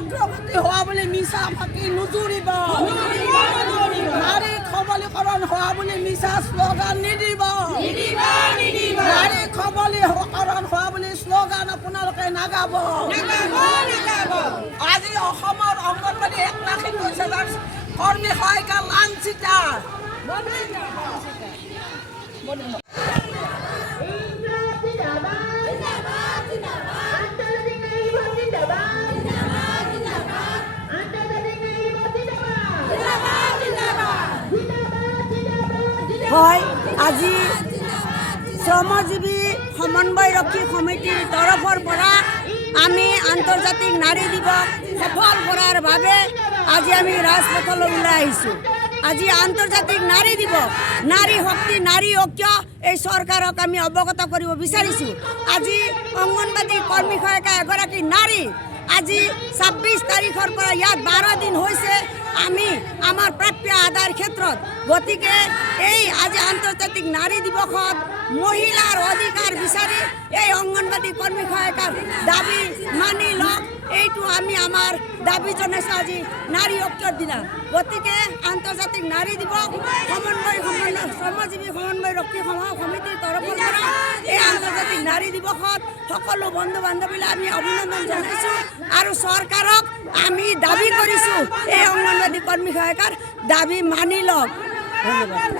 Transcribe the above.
অগ্ৰগতি হোৱা বুলি মিছা ফাঁকি নুজুৰিব। নাৰী সবলীকৰণ হোৱা বুলি মিছা শ্লোগান নিদিব। নাৰী সবলীকৰণ হোৱা বুলি শ্লোগান আপোনালোকে নাগাব। আজি অসমৰ অংগনবাড়ী 1,21,000 কৰ্মী সহায়িকা লাঞ্ছিতা। হয়, আজি শ্ৰমজীৱী সমন্বয়ৰক্ষী সমিতিৰ তৰফৰ পৰা আমি আন্তৰ্জাতিক নাৰী দিৱস সফল কৰাৰ বাবে আজি আমি ৰাজপথলৈ ওলাই আহিছোঁ। আজি আন্তৰ্জাতিক নাৰী দিৱস, নাৰী শক্তি, নাৰী ঐক্য এই চৰকাৰক আমি অৱগত কৰিব বিচাৰিছোঁ। আজি অংগনবাড়ী কৰ্মী সহায়িকা এগৰাকী নাৰী, আজি 26 তাৰিখৰ পৰা ইয়াত 12 দিন হৈছে আমি আমাৰ প্ৰাপ্য আদায়ৰ ক্ষেত্ৰত। গতিকে এই আজি আন্তৰ্জাতিক নাৰী দিৱসত মহিলাৰ অধিকাৰ বিচাৰি এই অংগনবাড়ী কৰ্মী সহায়িকাৰ দাবী মানি লওক, এইটো আমি আমাৰ দাবী জনাইছোঁ আজি নাৰী ঐক্যৰ দিনা। গতিকে আন্তৰ্জাতিক নাৰী দিৱস শ্ৰমজীৱী সমন্বয়ৰক্ষী সমিতিৰ তৰফৰ পৰা এই আন্তৰ্জাতিক নাৰী দিৱসত সকলো বন্ধু বান্ধৱীলৈ আমি অভিনন্দন জনাইছোঁ আৰু চৰকাৰক আমি দাবী কৰিছোঁ এই অংগনবাড়ী কৰ্মী সহায়িকাৰ দাবী মানি লওক। ধন্যবাদ।